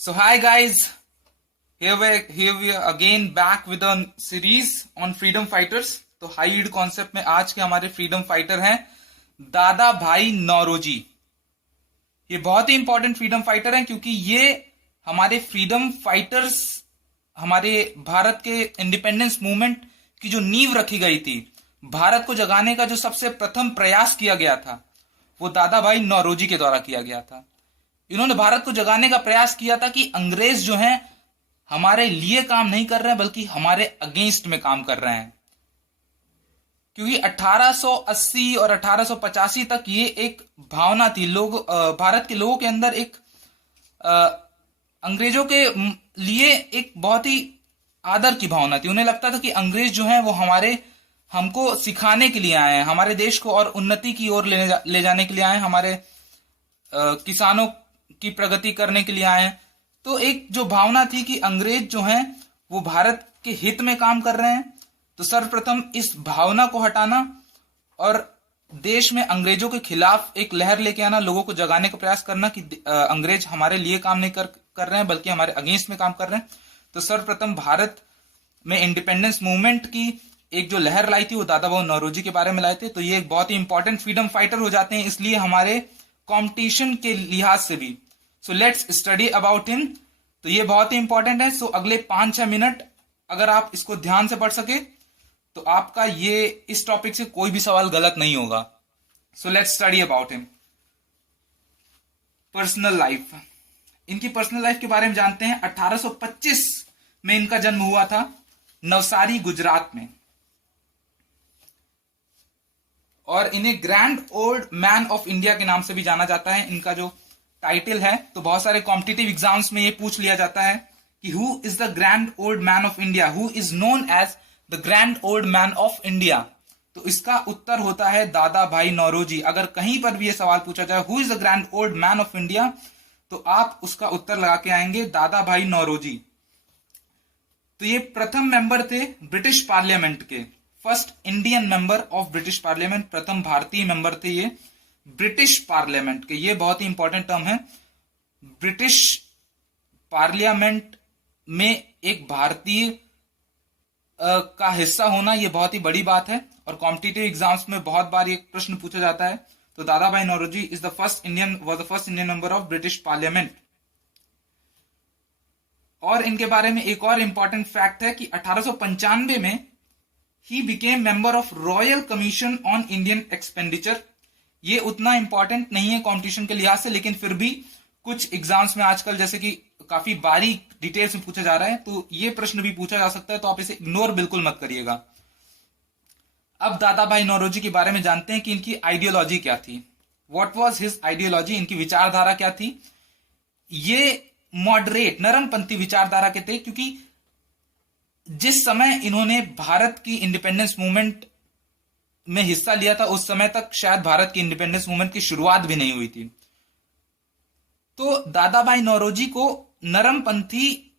So hi guys, here we are again back with a series on freedom fighters. तो high ईड concept में आज के हमारे freedom fighter हैं दादा भाई नौरोजी। ये बहुत ही इंपॉर्टेंट फ्रीडम फाइटर हैं क्योंकि ये हमारे फ्रीडम फाइटर्स, हमारे भारत के इंडिपेंडेंस मूवमेंट की जो नींव रखी गई थी, भारत को जगाने का जो सबसे प्रथम प्रयास किया गया था वो दादा भाई नौरोजी के द्वारा किया गया था। इन्होंने भारत को जगाने का प्रयास किया था कि अंग्रेज जो हैं हमारे लिए काम नहीं कर रहे हैं बल्कि हमारे अगेंस्ट में काम कर रहे हैं। क्योंकि 1880 और 1885 तक ये एक भावना थी, भारत के लोगों के अंदर एक अंग्रेजों के लिए एक बहुत ही आदर की भावना थी। उन्हें लगता था कि अंग्रेज जो हैं वो हमको सिखाने के लिए आए हैं, हमारे देश को और उन्नति की ओर ले जाने के लिए आए हैं, हमारे किसानों की प्रगति करने के लिए आए हैं। तो एक जो भावना थी कि अंग्रेज जो हैं वो भारत के हित में काम कर रहे हैं, तो सर्वप्रथम इस भावना को हटाना और देश में अंग्रेजों के खिलाफ एक लहर लेके आना, लोगों को जगाने का प्रयास करना कि अंग्रेज हमारे लिए काम नहीं कर रहे हैं बल्कि हमारे अगेंस्ट में काम कर रहे हैं। तो सर्वप्रथम भारत में इंडिपेंडेंस मूवमेंट की एक जो लहर लाई थी वो दादा भाई नौरोजी के बारे में लाए थे। तो ये एक बहुत ही इंपॉर्टेंट फ्रीडम फाइटर हो जाते हैं, इसलिए हमारे कंपटीशन के लिहाज से भी। So let's study about him. तो ये बहुत ही इंपॉर्टेंट है। सो अगले 5-6 मिनट अगर आप इसको ध्यान से पढ़ सके तो आपका ये इस टॉपिक से कोई भी सवाल गलत नहीं होगा। So let's study about him. Personal life, इनकी पर्सनल लाइफ के बारे में जानते हैं। 1825 में इनका जन्म हुआ था नवसारी, गुजरात में, और इन्हें grand old man of India के नाम से भी जाना जाता है। इनका जो टाइटल है, तो बहुत सारे कॉम्पिटिटिव एग्जाम्स में ये पूछ लिया जाता है कि who is the grand old man of India, who is known as the grand old man of India. तो इसका उत्तर होता है दादा भाई नौरोजी। अगर कहीं पर भी ये सवाल पूछा जाए who is the grand old man of India, तो आप उसका उत्तर लगा के आएंगे दादा भाई नौरोजी। तो ये प्रथम मेंबर थे ब्रिटिश पार्लियामेंट के, first Indian member of British parliament, प्रथम भारतीय मेंबर थे ये ब्रिटिश पार्लियामेंट के। ये बहुत ही इंपॉर्टेंट टर्म है। ब्रिटिश पार्लियामेंट में एक भारतीय का हिस्सा होना ये बहुत ही बड़ी बात है, और कॉम्पिटिटिव एग्जाम्स में बहुत बार ये प्रश्न पूछा जाता है। तो Dadabhai Naoroji is the first Indian member of British parliament. और इनके बारे में एक और इंपॉर्टेंट फैक्ट है कि 1895 में ही became member of royal commission on Indian expenditure. ये उतना इंपॉर्टेंट नहीं है कंपटीशन के लिहाज से, लेकिन फिर भी कुछ एग्जाम्स में आजकल जैसे कि काफी बारीक डिटेल्स में पूछा जा रहा है, तो ये प्रश्न भी पूछा जा सकता है, तो आप इसे इग्नोर बिल्कुल मत करिएगा। अब दादा भाई नौरोजी के बारे में जानते हैं कि इनकी आइडियोलॉजी क्या थी। व्हाट वाज हिज आइडियोलॉजी, इनकी विचारधारा क्या थी। ये मॉडरेट, नरमपंथी विचारधारा के थे, क्योंकि जिस समय इन्होंने भारत की इंडिपेंडेंस मूवमेंट में हिस्सा लिया था उस समय तक शायद भारत की इंडिपेंडेंस मूवमेंट की शुरुआत भी नहीं हुई थी। तो दादा भाई नौरोजी को नरमपंथी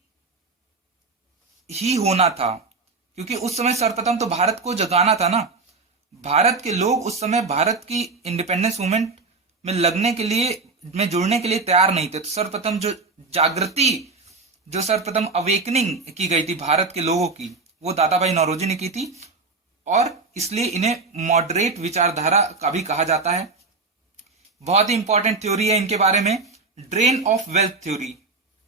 ही होना था, क्योंकि उस समय सर्वप्रथम तो भारत को जगाना था ना। भारत के लोग उस समय भारत की इंडिपेंडेंस मूवमेंट में जुड़ने के लिए तैयार नहीं थे। तो सर्वप्रथम जो जागृति, जो सर्वप्रथम अवेकनिंग की गई थी भारत के लोगों की, वो दादा भाई नौरोजी ने की थी, और इसलिए इन्हें मॉडरेट विचारधारा का भी कहा जाता है। बहुत ही इंपॉर्टेंट थ्योरी है इनके बारे में, drain of wealth theory.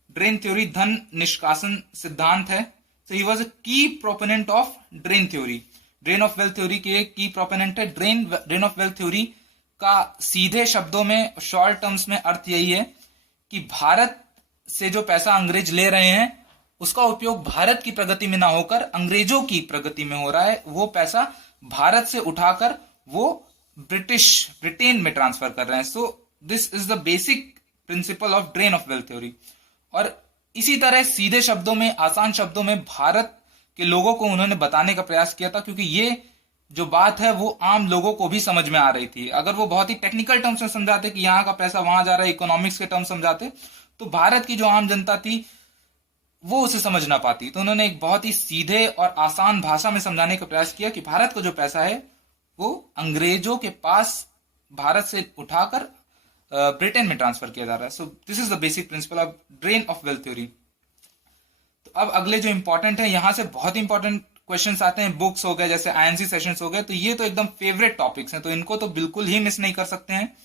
Drain theory धन निष्कासन सिद्धांत है। सो ही वाज अ की proponent of drain theory. Drain of wealth theory के एक की प्रोपोनेंट है। ड्रेन ऑफ वेल्थ थ्योरी का सीधे शब्दों में, शॉर्ट टर्म्स में अर्थ यही है कि भारत से जो पैसा अंग्रेज ले रहे हैं उसका उपयोग भारत की प्रगति में ना होकर अंग्रेजों की प्रगति में हो रहा है। वो पैसा भारत से उठाकर वो ब्रिटेन में ट्रांसफर कर रहे हैं। So this is the basic principle of drain of wealth theory. और इसी तरह सीधे शब्दों में, आसान शब्दों में भारत के लोगों को उन्होंने बताने का प्रयास किया था, क्योंकि ये जो बात है वो आम लोगों को भी समझ में आ रही थी। अगर वो बहुत ही टेक्निकल टर्म्स में समझाते कि यहाँ का पैसा वहां जा रहा है, इकोनॉमिक्स के टर्म समझाते, तो भारत की जो आम जनता थी वो उसे समझ ना पाती। तो उन्होंने एक बहुत ही सीधे और आसान भाषा में समझाने का प्रयास किया कि भारत को जो पैसा है वो अंग्रेजों के पास भारत से उठाकर ब्रिटेन में ट्रांसफर किया जा रहा है. So this is the basic principle of drain of wealth theory. तो अब अगले जो इंपॉर्टेंट है, यहां से बहुत इंपॉर्टेंट क्वेश्चंस आते हैं. बुक्स हो गए, जैसे आईएनसी सेशंस हो गए, तो ये तो एकदम फेवरेट टॉपिक्स हैं, तो इनको तो बिल्कुल ही मिस नहीं कर सकते हैं.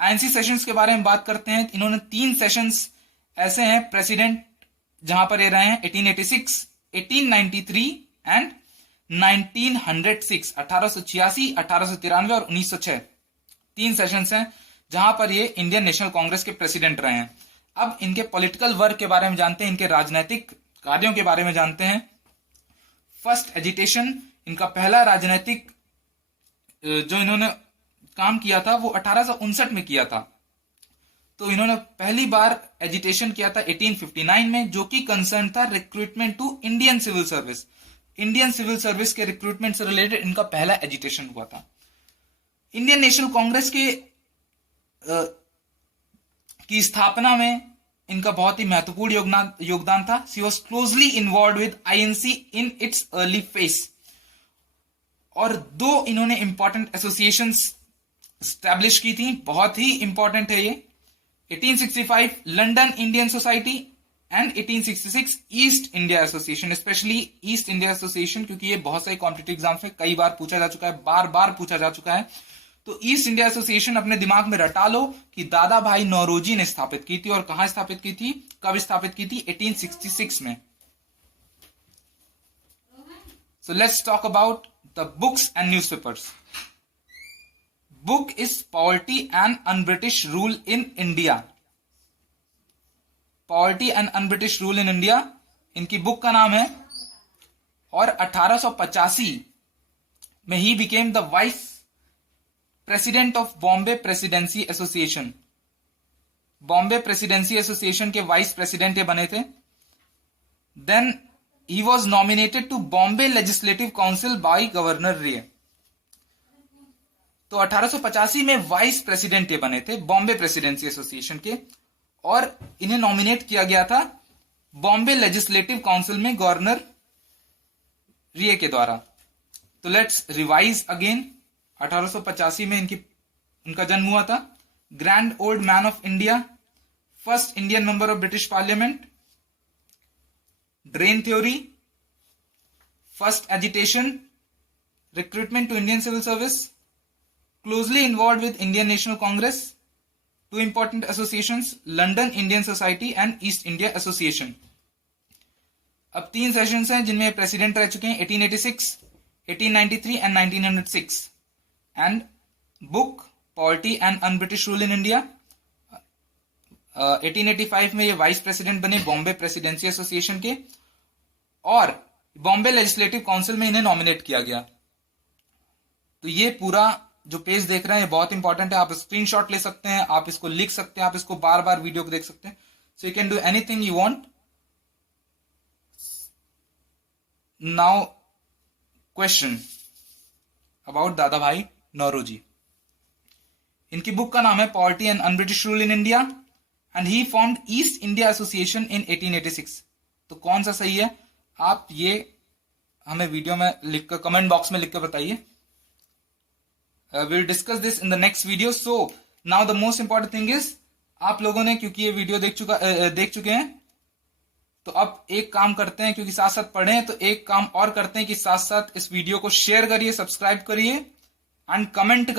आईएनसी सेशंस के बारे में बात करते हैं. इन्होंने 3 सेशंस ऐसे हैं प्रेसिडेंट जहां पर ये रहे हैं 1886, 1893 एंड 1906. 1886, 1893 और 1906 3 सेशंस हैं जहां पर ये इंडियन नेशनल कांग्रेस के प्रेसिडेंट रहे हैं. अब इनके पॉलिटिकल वर्क के बारे में जानते हैं, इनके राजनीतिक कार्यों के बारे में जानते हैं. फर्स्ट एजिटेशन, इनका पहला राजनीतिक जो इन्होंने काम किया था वो 1859 में किया था. तो इन्होंने पहली बार एजिटेशन किया था 1859 में, जो कि कंसर्न था recruitment to Indian civil service. Indian civil service के रिक्रूटमेंट से रिलेटेड इनका पहला एजिटेशन हुआ था. इंडियन नेशनल कांग्रेस की स्थापना में इनका बहुत ही महत्वपूर्ण योगदान था. She was closely involve with INC in its early phase. और 2 इन्होंने इंपॉर्टेंट एसोसिएशंस स्टैब्लिश की थी, बहुत ही इंपॉर्टेंट है ये. 1865 London Indian society and 1866 east India association. Specially east India association क्योंकि ये बहुत सारे कॉम्पिटिटिव एग्जाम्स में कई बार पूछा जा चुका है, बार पूछा जा चुका है. तो ईस्ट इंडिया एसोसिएशन अपने दिमाग में रटा लो कि दादा भाई नौरोजी ने स्थापित की थी. और कहां स्थापित की थी, कब स्थापित की थी? 1866 में. So let's talk about the books and newspapers. Book is poverty and unBritish rule in India. Poverty and unBritish rule in India इनकी बुक का नाम है. और 1885 में ही became the vice president of Bombay presidency association. Bombay presidency association के vice president ये बने थे. Then he was nominated to Bombay legislative council by governor Reay. तो 1885 में वाइस प्रेसिडेंट ये बने थे बॉम्बे प्रेसिडेंसी एसोसिएशन के, और इन्हें नॉमिनेट किया गया था बॉम्बे लेजिस्लेटिव काउंसिल में गवर्नर रिए के द्वारा. तो लेट्स रिवाइज अगेन. 1885 में इनका जन्म हुआ था. Grand old man of India, first Indian member of British parliament, drain theory, first agitation, recruitment to Indian civil service, closely involved with Indian National Congress, 2 important associations, London Indian Society and East India Association. अब 3 sessions हैं जिनमें president रह चुके हैं 1886, 1893 and 1906. And book poverty and unBritish rule in India. 1885 में ये vice president बने Bombay presidency association के, और बॉम्बे लेजिस्लेटिव काउंसिल में इन्हें नॉमिनेट किया गया. तो ये पूरा जो पेज देख रहे हैं ये बहुत इंपॉर्टेंट है. आप स्क्रीनशॉट ले सकते हैं, आप इसको लिख सकते हैं, आप इसको बार बार वीडियो को देख सकते हैं. So you can do anything you want. Now question about Dadabhai Naoroji. इनकी बुक का नाम है poverty and unBritish rule in India and he formed East India Association in 1886. तो कौन सा सही है, आप ये हमें वीडियो में लिखकर कमेंट बॉक्स में लिखकर बताइए. We'll discuss this in the next video. So now the most important thing is, आप लोगों ने क्योंकि ये वीडियो देख चुके हैं, तो अब एक काम करते हैं, क्योंकि साथ साथ पढ़े हैं, तो एक काम और करते हैं कि साथ साथ इस वीडियो को शेयर करिए, सब्सक्राइब करिए एंड कमेंट करिए.